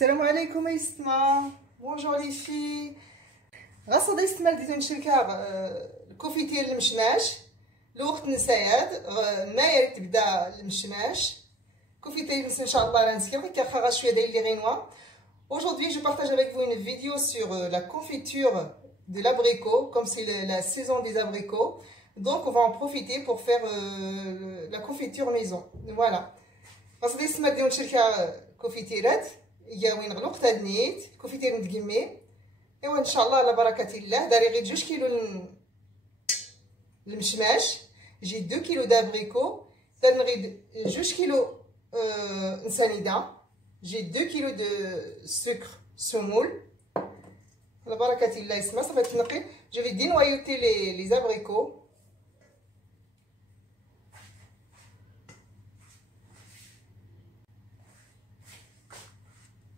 السلام عليكم يستما. بونجور لي في غاصه يستما بديت نشركها الكوفيتير المشماش الوقت نساياد ما يريد تبدا المشماش كوفيتير ان شاء الله راه نسكر غير خا شويه داير لي غينوا. Aujourd'hui, je partage avec vous une vidéo sur la confiture de l'abricot, comme c'est la saison des abricots. Donc, on va en profiter pour faire la confiture maison. Voilà. غاصه يستما بديو نشركها كوفيتيرات هي وين غلق تدنيت كوفيتير متقمي. ايوا ان شاء الله على بركه الله. داري غير 2 كيلو المشماش، جي 2 كيلو دابريكو، دار غير 2 كيلو نسانيده، جي 2 كيلو دو سكر سمول على بركه الله. يسمى صافي تنقي. جو في دينوايوتي لي زابريكو.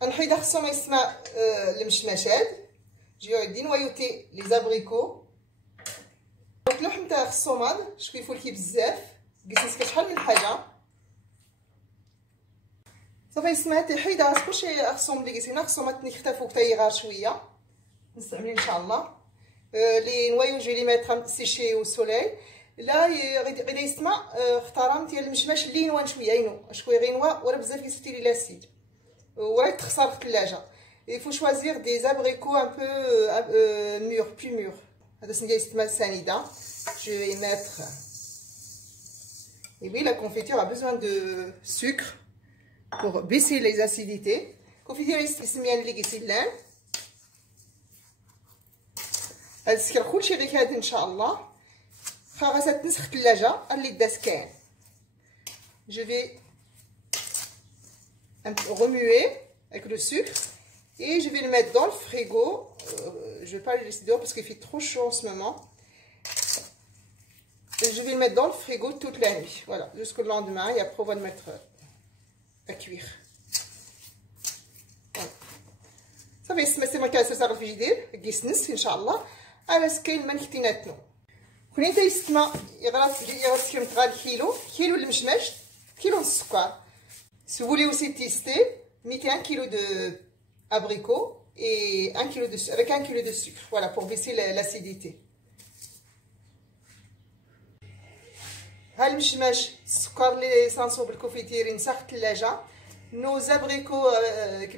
نحيد خصهم يسمى المشماشات. جيو دينوايوتي لي زابريكو. اللوح نتاع خصهم هاد شويه فولكي بزاف قيس شحال من حاجه. صافي يسمى تحيد كلشي خصهم لي قيسينا خصهم يختفوا حتى يغار شويه نستعملين ان شاء الله. لي نوايو جو لي ميتر سيشي او سوليل. لا غير يسمى اختارهم ديال المشماش اللي نوان شويه ينو شويه غينوا ورا بزاف كيصيفطي لي لاسيد وراك تخسر في الثلاجه. il faut choisir des abricots un peu mûrs, plus mûrs. هذا سنجي يسمى سانيده. je vais mettre. Et oui, la confiture a besoin de sucre pour baisser les acidités. confiture يسميها اللي قيسيلان. هاد السكر كلشي غير هاد ان شاء الله خاصها تنسخ الثلاجه اللي داز كاين. je vais remuer avec le sucre et je vais le mettre dans le frigo. Je vais pas le laisser dehors parce qu'il fait trop chaud en ce moment. Et je vais le mettre dans le frigo toute la nuit, voilà, jusqu'au lendemain. Et après on va le mettre à cuire. Ça va يسمى ما كاسر في جدير كيسنس ان شاء الله على سكين ما نكتيناتنا. كون تا يسمى يغرس كيلو تغال كيلو المشماش كيلو السكر. Si vous voulez aussi tester, mettez 1 kg d'abricots et 1 kg avec 1 kg de sucre, voilà, pour baisser l'acidité. هالمشماش السكر اللي صنصوب الكوفيتير نسخ الثلاجه. Nos abricots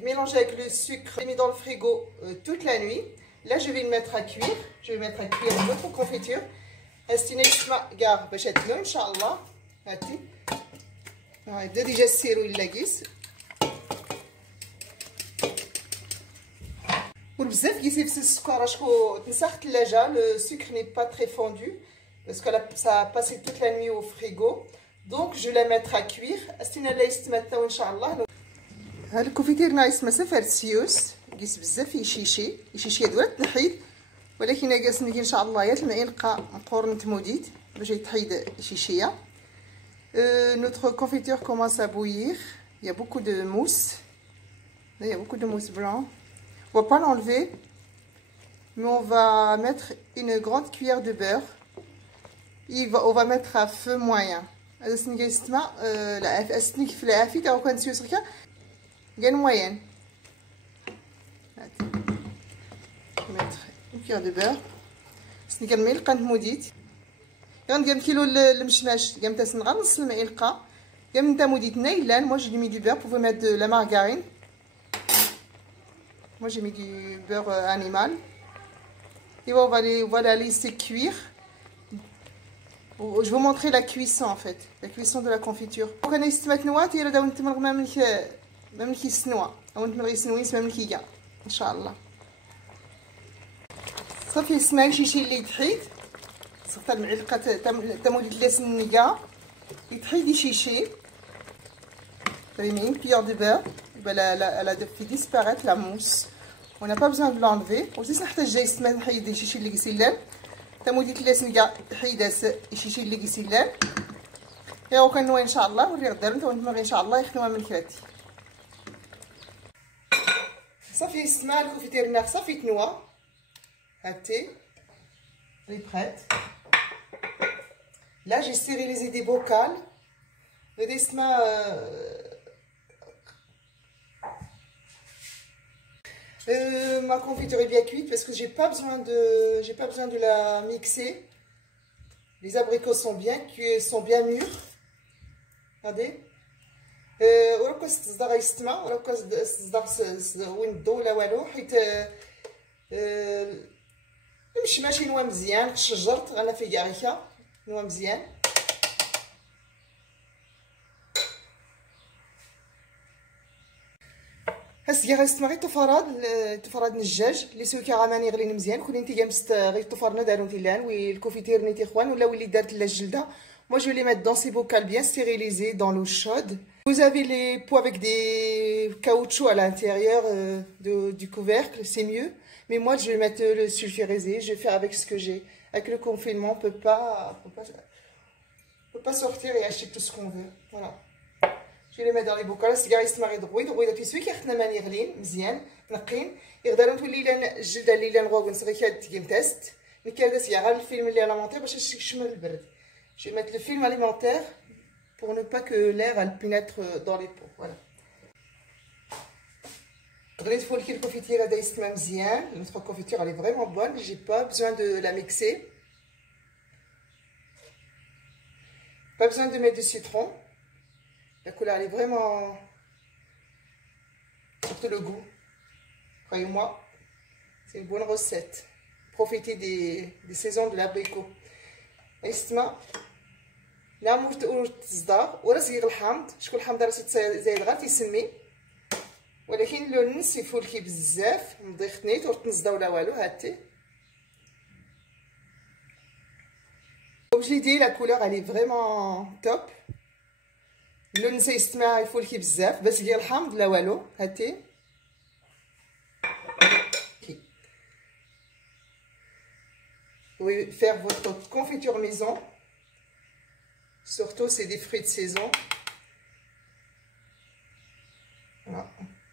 mélangés avec le sucre mis dans le frigo toute la nuit. Là, je vais le mettre à cuire. Je vais mettre à cuire notre confiture. استنى يسمع كاع باش تنو ان شاء الله. هاتي هذا ديجا السيرو الا كيس وبزاف كيسيفس السكر شكون تنسخ الثلاجه. لو سكر ني با تري فوندو parce que ça a passé toute la nuit au frigo. Donc je vais la mettre à cuire. استنى لا يستمتعوا ان شاء الله. هاد الكوفيتير نايس مسافرسيوس كيس بزاف يشيشي دوله تنحيد، ولكن كاس نجي ان شاء الله يا تلما يلقى مقورن تموديت باش يتحيد شيشيه. Notre confiture commence à bouillir. Il y a beaucoup de mousse. Là, il y a beaucoup de mousse blanc. On va pas l'enlever, mais on va mettre une grande cuillère de beurre. On va mettre à feu moyen. هذا سنجي يسمى السنيك في العافية أو كان سيوسركا كان moyenne. mettre une cuillère de beurre. سنجي الملقى موديت. غندير كيلو المشماش قام تاع صنغا نص المعلقه قام نتا موديت نايلان. moi j'ai mis du beurre. Vous pouvez mettre de la margarine. moi j'ai mis du beurre animal. Et on va la laisser cuire. je vais vous montrer la cuisson en fait, la cuisson de la confiture. كون يستمات نوات يلا داو نتمرغ ما ملكي السنوا او نتمرغ يسنوين ما ملكي كاع ان شاء الله. صافي يسمع شي اللي يتحيد صافي المعلقه تاع مولد لاسنيه يتحيد يشيشي. une cuillère de beurre. Elle a fait disparaître la mousse. On n'a pas besoin de l'enlever. aussi نحتاج جاي يسمى نحيد يشيشي اللي كيسيلان تا مولد لاسنيه حيداس يشيشي اللي كيسيلان. يا كنوي ان شاء الله وري غدار نتا ونتمرغ ان شاء الله يخدمها من كراتي. صافي يسمى الكوفيتير صافي تنوى. هاتي elle est prête. Là, j'ai stérilisé des bocals. Ma confiture est bien cuite parce que j'ai pas besoin de la mixer. Les abricots sont bien cuits, sont bien mûrs. Regardez. وراكو تصدر يستما وراكو تصدر وين الضو ولا والو حيت مش ماشي نوا مزيان شجرت انا في كاعيكا نوا مزيان. هسه غيستما غير تفراد نجاج اللي سوي كراماني غلين مزيان كون انت جامست غير تفرنا دارون تيلان والكوفيتير نيتي اخوان ولا اللي دارت لا الجلده. Moi je vais les mettre dans ces bocals bien stérilisés dans l'eau chaude. Vous avez les pots avec des caoutchoucs à l'intérieur du couvercle, c'est mieux. Mais moi je vais mettre le sulfurisé, je vais faire avec ce que j'ai. Avec le confinement, on peut pas sortir et acheter tout ce qu'on veut. Voilà. Je vais les mettre dans les bocals. السيجار يستمر يضوي في سوي كيخدنا ماني غلين مزيان نقين يقدروا تولي لنا الجلده اللي نغوغن صغير كيم تيست نكال سيجار الفيلم اللي على باش يشمل البرد. Je vais mettre le film alimentaire pour ne pas que l'air pénètre dans les pots. Voilà. Notre confiture elle est vraiment bonne. J'ai pas besoin de la mixer. Pas besoin de mettre du citron. La couleur elle est vraiment. Surtout le goût. Croyez-moi, c'est une bonne recette. Profitez des saisons de l'abricot. يسمى نعم تصدار ورا صغير الحامض شكون الحامض راه زايد غير تيسمي ولكن لو نسي فولكي بزاف مضي خنيت ورتنزدا ولا والو هاتي comme je l'ai dit la couleur elle est vraiment top لو نسي يستمع يفولكي بزاف بس صغير الحامض لا والو هاتي Vous pouvez faire votre confiture maison. Surtout, c'est des fruits de saison. Voilà,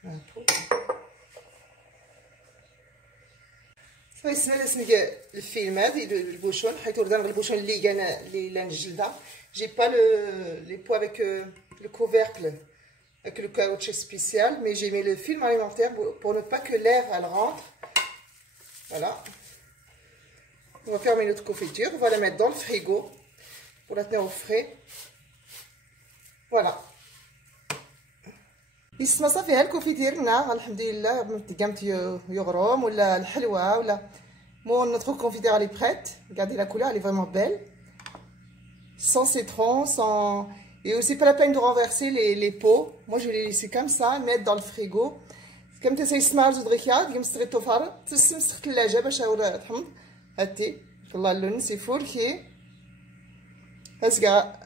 un peu. صافي سنة سنقى الفيلم هذا البوشون حيت ردان البوشون اللي كان اللي نجلدها j'ai pas les pots avec le couvercle avec le caoutchouc spécial mais j'ai mis le film alimentaire pour ne pas que l'air elle rentre. Voilà. On va fermer notre confiture, on va la mettre dans le frigo pour la tenir au frais. Voilà. يسمى صافي ها الكوفيتير ديالنا الحمد لله قامت يغرم ولا الحلوه ولا Bon, notre confiture elle est prête. Regardez la couleur, elle est vraiment belle. Sans citron, sans... Et aussi pas la peine de renverser les pots. Moi je vais les laisser comme ça, mettre dans le frigo. Comme tu sais, smart de dricard, comme c'est très tofar. Tu sais, c'est très léger, parce que ça va être هاتي والله اللون سي فول كي هسكا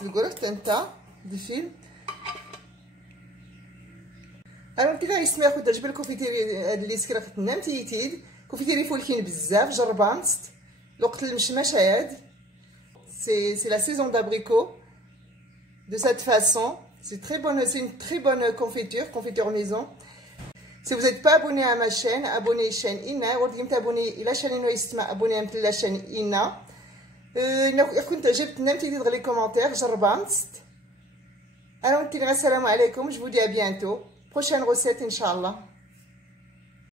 سلقولك انت دي فيلم انا كيفاش يسمى ياخد جبل الكوفيتيري هاد اللي سكره فتنام تيتيد كوفيتيري فول كاين بزاف جربانت الوقت المشمش هاد سي لا سيزون d'abricot de cette façon c'est très bonne, c'est une très bonne confiture maison. Si vous n'êtes pas abonné à ma chaîne, abonnez à la chaîne Ina. وردي متابوني إلى chaîne إنه يستمع abonnez à la chaîne Ina. إذا كنت عجبت نمتي dans les commentaires جربانت. أنا وأنتي السلام عليكم. Je vous dis à bientôt. Prochaine recette إن شاء الله.